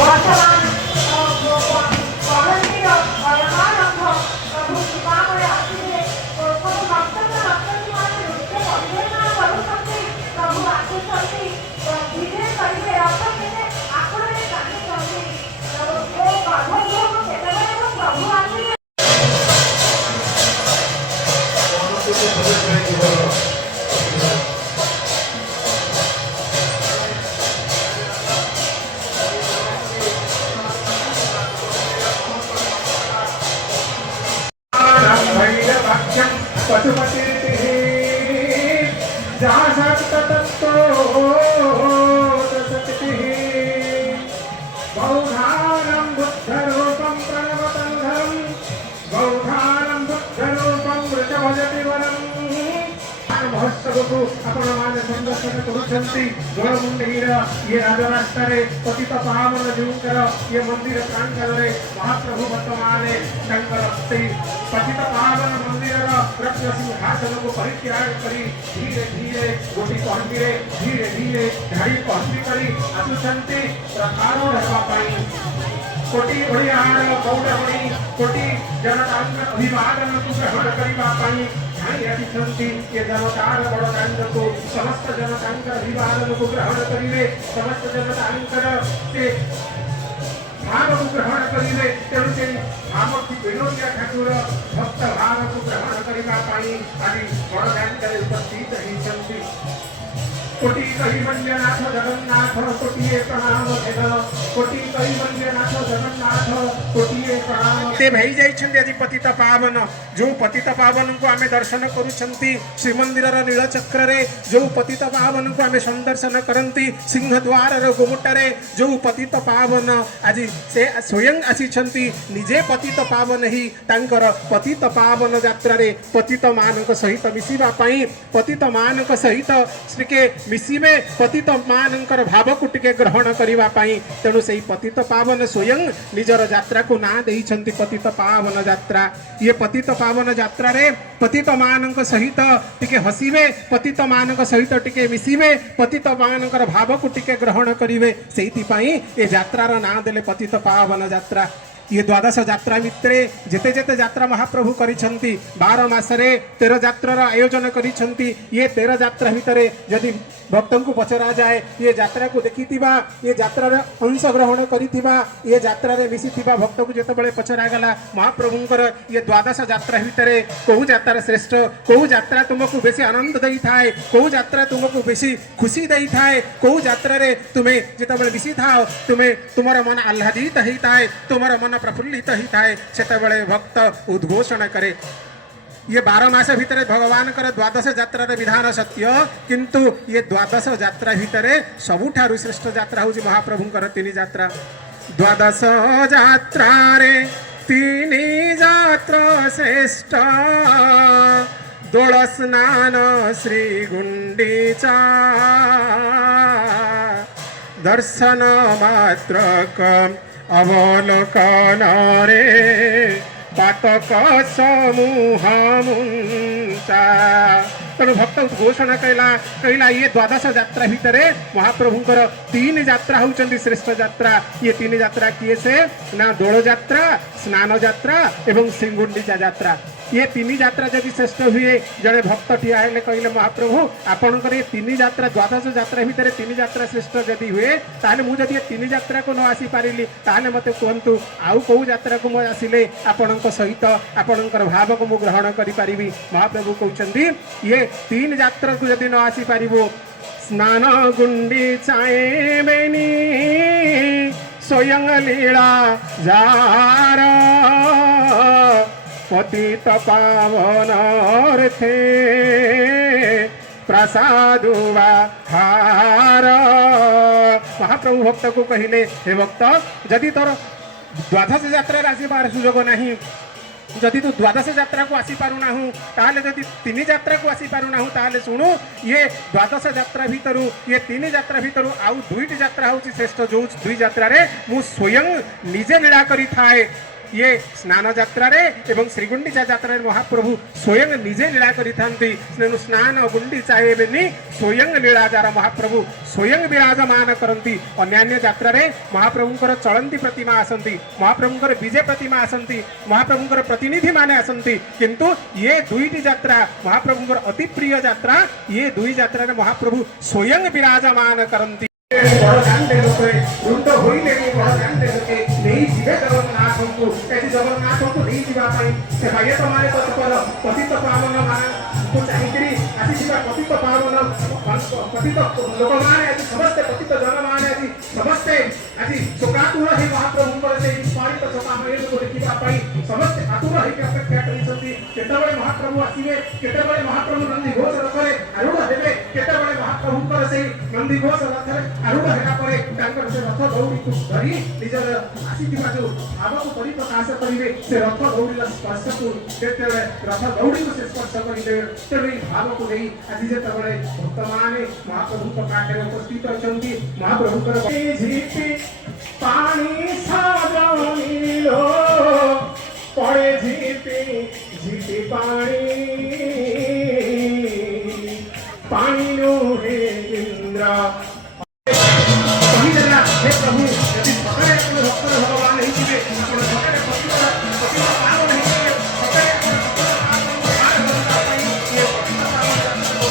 ବର୍ତ୍ତମାନ ପରମୀର ପରମାନନ୍ଦ ପ୍ରଭୁ କୃପାମୟ ଆସିଲେ ସବୁ ଭକ୍ତଙ୍କ ଭକ୍ତମାନେ ନୃତ୍ୟ ପରିବେଷଣ କରୁଛନ୍ତି। ପ୍ରଭୁ ଆସୁଛନ୍ତି, ଧୀରେ କରିବେ ରଥ କେତେ ଆକୁଳରେ କାନ୍ଦୁଛନ୍ତି। ଏ ଗର୍ଭଗୃହକୁ କେତେବେଳେ ପ୍ରଭୁ ଆସିଲେ पशुपतिर्तिः जासक्ततत्तो दशतिः बौधानं बुद्धरूपं प्रणवतन्धरं बौधानं बुद्धरूपं वृषभजति वरम् महोत्सवକୁ ଆପଣମାନେ ସଂଦର୍ଶନ କରୁଛନ୍ତି। ଗୋଳମୁଣ୍ଡେଇର ଇଏ ରାଜରାସ୍ତାରେ ପତିତ ପାବନ ଯେଉଁଙ୍କର ଇଏ ମନ୍ଦିର ପ୍ରାଙ୍ଗଣରେ ମହାପ୍ରଭୁ ବର୍ତ୍ତମାନ ତାଙ୍କର ସେଇ ପତିତ ପାବନ ମନ୍ଦିରର ରତ୍ନ ସିଂହାସନକୁ ପରିତ୍ୟାଗ କରି ଧୀରେ ଧୀରେ ଗୋଟି ପହଣ୍ଡିରେ ଧୀରେ ଧୀରେ ଧାଡ଼ି ପହଣ୍ଡି କରି ଆସୁଛନ୍ତି ରଥାରୂଢ଼ ହେବା ପାଇଁ। କୋଟି ଓଡ଼ିଆର ଗୌରବଣୀ କୋଟି ଜନତାଙ୍କ ଅଭିବାଦନକୁ ଗ୍ରହଣ କରିବା ପାଇଁ ଧାଇଁ ଆସିଛନ୍ତି। ଏ ଜନତାର ବଡ଼ ଦାଣ୍ଡକୁ ସମସ୍ତ ଜନତାଙ୍କର ଅଭିବାଦନକୁ ଗ୍ରହଣ କରିବେ, ସମସ୍ତ ଜନତାଙ୍କର ସେ ଭାବକୁ ଗ୍ରହଣ କରିବେ। ତେଣୁ ସେଇ ଭାବକୁ ବିନୋଦିଆ ଠାକୁର ଭକ୍ତ ଭାବକୁ ଗ୍ରହଣ କରିବା ପାଇଁ ଆଜି ବଡ଼ ଦାଣ୍ଡରେ ଉପସ୍ଥିତ ହେଇଛନ୍ତି। कोटि कैवल्यनाथ जगन्नाथ कोटिए प्रणाम भेद कोटि कैवल्यनाथ जगन्नाथ कोटिए प्रणाम ते भई जाइछन्ति आजि पतित पावन जो पतित पावन को आमे दर्शन करूछन्ति श्रीमंदिर नीलचक्र रे जो पतित पावन को आमे संदर्शन करन्ति सिंह द्वार रो गोमुटारे जो पतित पावन आजि से स्वयं आसीछन्ति निजे पतित पावन ही तांकर पतित पावन यात्रा रे पतित मानक सहित मिसिबा पई पतित मानक सहित श्री के मिसिबे पतित मानकर भाव को टिके ग्रहण करिवा पाई। तेणु से पतित पावन स्वयं निजर यात्रा को ना देइछन्ति पतित पावन यात्रा। ये पतित पावन यात्रा रे पतित मानक सहित टिके हसिबे पतित मानक सहित टिके मिसिबे पतित मानकर भाव को टिके ग्रहण करिवे सेति पाई ए यात्रार ना देले पतित पावन यात्रा। ये द्वादश यात्रा भितर जेते जेते यात्रा महाप्रभु करिछन्ति 12 मासरे 13 यात्रार आयोजन करिछन्ति। ये 13 यात्रा भितर यदि भक्तों को पचरा जाए ये यात्रा को देखिथिबा ये यात्रार अंश ग्रहण करिथिबा ये यात्रा रे मिसिथिबा भक्त को जेतेबेले पचरा गला महाप्रभुंकर ये द्वादश यात्रा भितर कोउ यात्रा श्रेष्ठ कोउ यात्रा तुमको बेसी आनंद देई थाए कोउ यात्रा तुमको बेसी खुशी देई थाए कोउ यात्रा रे तुमे जेतेबेले मिसि थाओ तुमे तुमर मन आह्लादित हेई थाए तुमर मन प्रफुल्लित ही थाए सेतेबेले भक्त उद्घोषणा करे। ये 12 मास भितर भगवान कर द्वादश यात्रा विधान सत्य किंतु ये द्वादश यात्रा भितर सबुठारु श्रेष्ठ यात्रा हूँ महाप्रभुंकर 3 यात्रा। द्वादश यात्रा रे 3 यात्रा श्रेष्ठ दोल स्नान श्री गुंडीचा दर्शन मात्रक अवलोकन रे पातक समूह मुंचा। तेणु भक्त उद्घोषणा कहला ये द्वादश यात्रा भितर महाप्रभुंकर 3 यात्रा होउचंदी श्रेष्ठ यात्रा। ये 3 यात्रा किए से ना दोल यात्रा स्नान यात्रा एवं श्रीगुंडीचा यात्रा। ये 3 यात्रा जदि श्रेष्ठ हुए जड़े भक्त ठिया हेले कहले महाप्रभु आपणकर ये 3 यात्रा द्वादश यात्रा भितर 3 यात्रा श्रेष्ठ जदि हुए ताले मु जदि 3 यात्रा को न आसी पारिली ताले मते कहंतु आउ को यात्रा को मो आसिले आपणक सहित आपणकर भाव को मु ग्रहण करि पारिबी। महाप्रभु कहउचंदी ये 3 यात्रा को जदि न आसी पारिबो स्नान गुंडीचाए बेनी स्वयं लीला जार पतित पावन थे प्रसादुवा हार। महाप्रभु भक्त को कहले हे भक्त जदि तोर द्वादश यात्रा आसबार सुजोग नहीं जदि तू द्वादश यात्रा को आसी पारुना हूँ ताले जदि 3 यात्रा को आसी पारुना हूँ ताले शुणु ये द्वादश यात्रा भितरु ये 3 यात्रा भितरु आउ 2टी यात्रा हूँ श्रेष्ठ जो 2 यात्रा रे मु स्वयं निजे लीला करि थाए ये स्नान यात्रा एवं श्रीगुंडीचा यात्रा महाप्रभु स्वयं निजे लीला करिथांती तेणु स्नान गुंडीचा एबेनी स्वयं लीला जार महाप्रभु स्वयं विराजमान करती अन्यान्य यात्रा महाप्रभुंकर चलंती प्रतिमा आसंती महाप्रभुंकर विजय प्रतिमा आसंती महाप्रभुंकर प्रतिनिधि माने आसंती किंतु ये दुईटी यात्रा महाप्रभुंकर अति प्रिय यात्रा ये दुई यात्रा महाप्रभु स्वयं विराजमान करती पतित पावन चाहिए पतित पावन पतित लोक मैंने आज समस्ते पतित जन मैंने आज समस्ते आज शोकातुर ही महाप्रभु पालित शोकामयन को देखा समस्ते आतुर होकर अपेक्षा करते महाप्रभु आसवे केतबे महाप्रभु नंदी घोष रथरे आरूढ़ हेबे केतबे महाप्रभुंकर से नंदी घोष रथरे आरूढ़ हेला परे तांकर से रथ दौड़ी को धरी निजर आसीथिबा जो भाव को परिप्रकाश करिवे से रथ दौड़ीला स्पर्श को केतबे रथ दौड़ी को से स्पर्श करिवे तेरे भाव को नहीं आज जेतबे भक्त माने महाप्रभु पाखे उपस्थित अछंती महाप्रभु कर झीपी पानी साजनीलो पड़े झीपी झीपी पानी नो हे इंद्र कही देला हे प्रभु यदि सकाळे आपण भक्त भगवान नहीं थिबे आपण सकाळे पतित पावन नहीं थिबे सकाळे आपण पावन पाई ये पतित पावन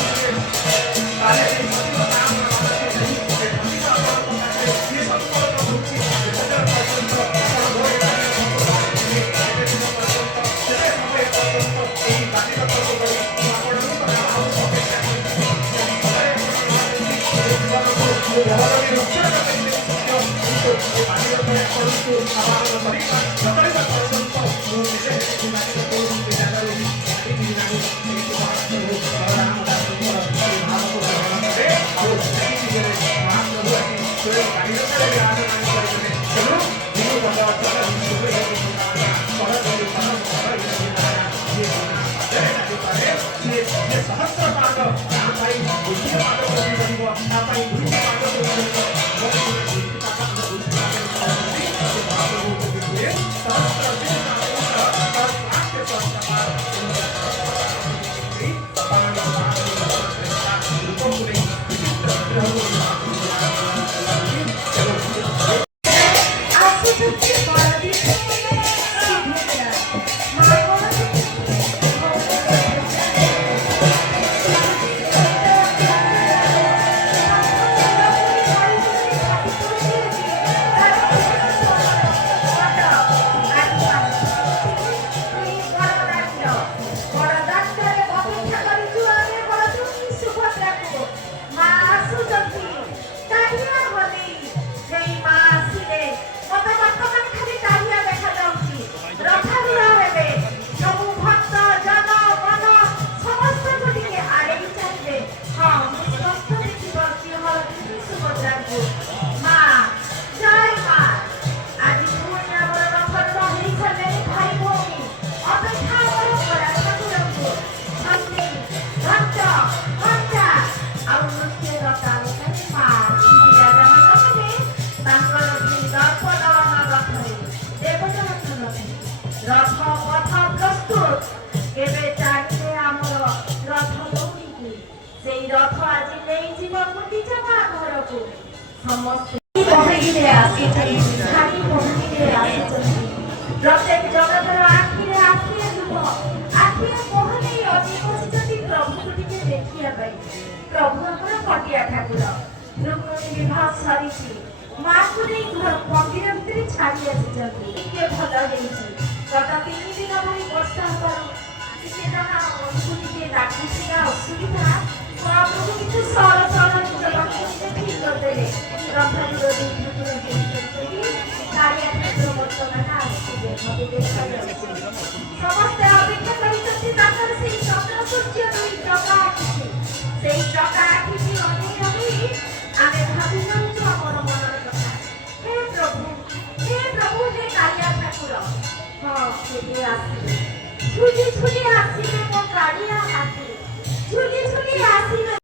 प्रत्येक जगतर आखिरे आखिरे दुख आखिरे मोहने अति प्रभु को देखिया प्रभु हमर कटिया ठाकुर रुक्मिणी विवाह सरीची माँ को नहीं घर मंदिर भितर छाड़ी आसी के भल गत 3 दिन भरी वर्षा हबार डाकुआ असुविधा महाप्रभु किसी सर सर निज लक्ष्य ठीक करदे समस्ते अपेक्षा करते चंद्र सूर्य दुई चका आखि से चका आखि आमे भावी जाऊँ आमर मनर कथा हे प्रभु हे कालिया ठाकुर हाँ से आसवे झुली झुली आसवे मो कालिया हाथी झुली झुली आसवे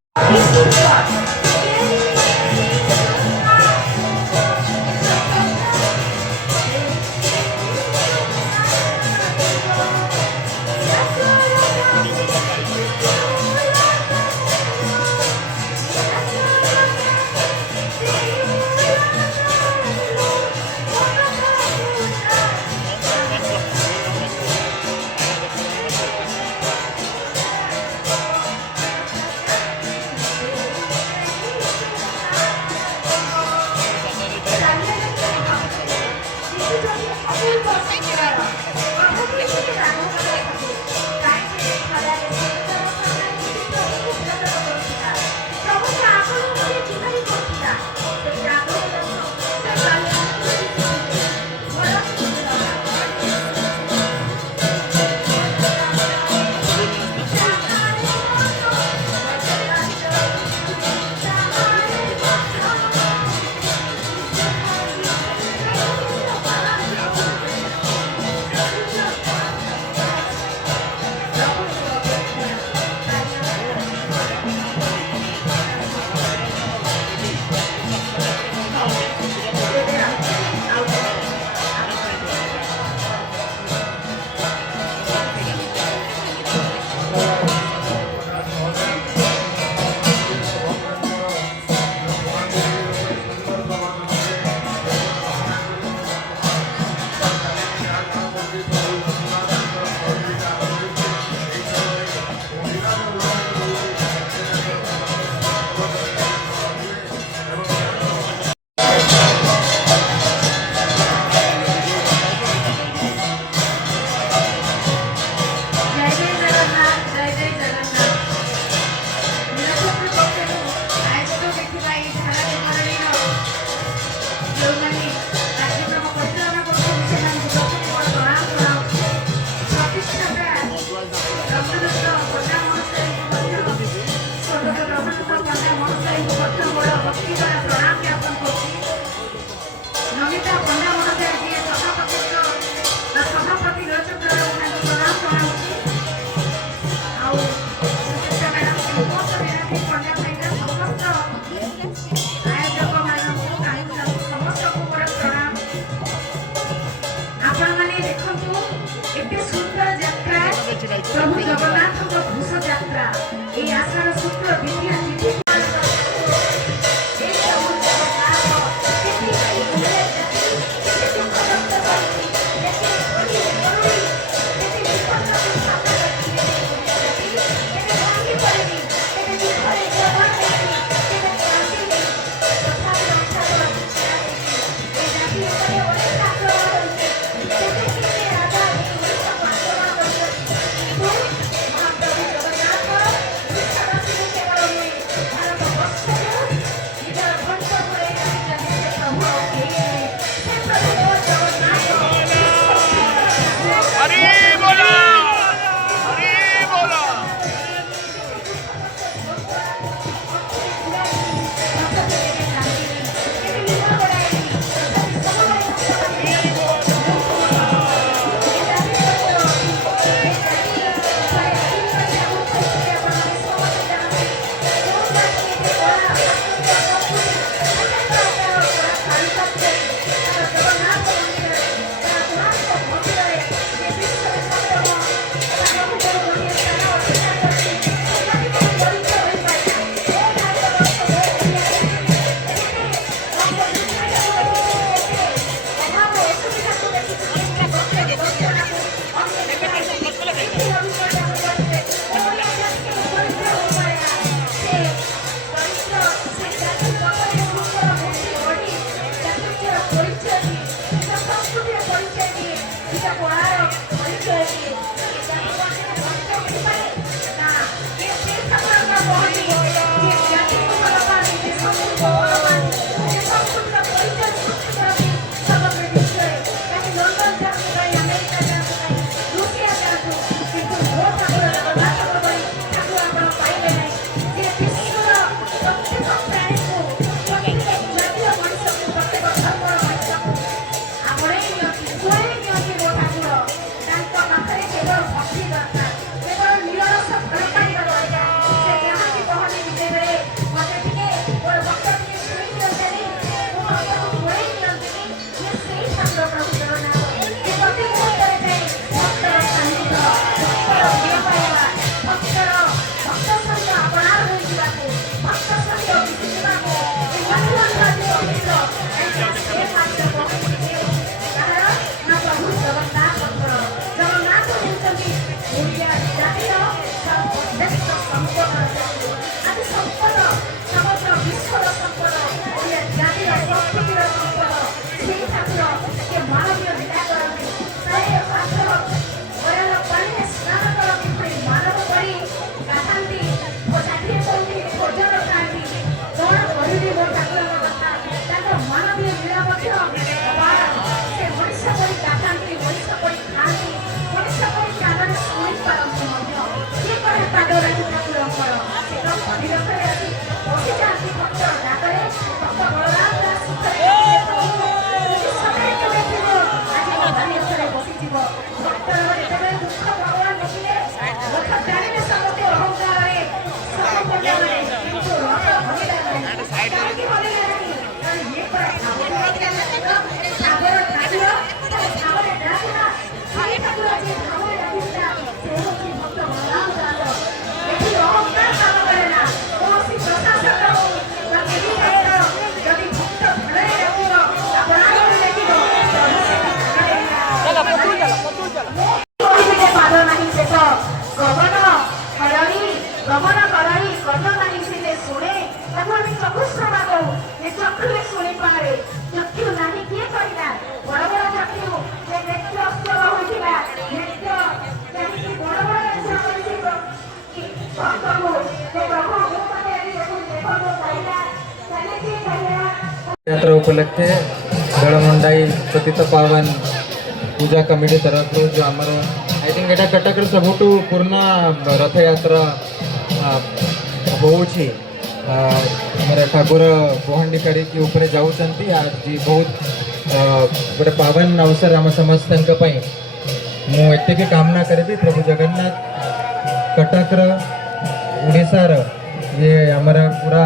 यात्रा उपलक्षे दलमंडाई पतित पावन पूजा कमिटी तरफ जो आमर आई थिंक एटा कटक सबुठ पूर्ण रथ यात्रा होउछि मेरे ठाकुर पहंडी करके ऊपर जाऊँगी आज बहुत गोटे पावन अवसर आम समस्त मुझे कामना करी प्रभु जगन्नाथ कटक उड़ीसार ये आमर पूरा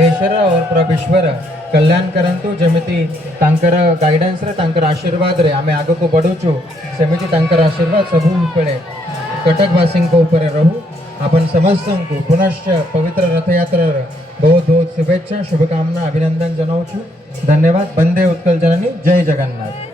देशर और पूरा विश्वर कल्याण करंतु जमिति तांकर गाइडेंस रे तांकर आशीर्वाद रे आमे आगो को बढ़ुचु सेमिति तांकर आशीर्वाद सबु उपरे कटकवासी ऊपर रहू अपन समस्त को पुनश्च पवित्र रथ यात्रा बहुत बहुत शुभेच्छा शुभकामना अभिनंदन जनाऊँ धन्यवाद वंदे उत्कल जननी जय जगन्नाथ।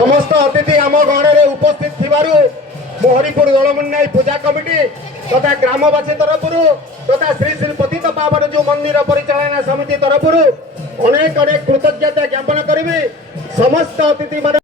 समस्त अतिथि आम गणरे उपस्थित थिबारु मोहरीपुर दलमुंडाई पूजा कमिटी तथा ग्रामवासी तरफ तथा श्री श्री पतित पावन जो मंदिर परिचालना समिति तरफ अनेक अनेक कृतज्ञता ज्ञापन करी समस्त अतिथि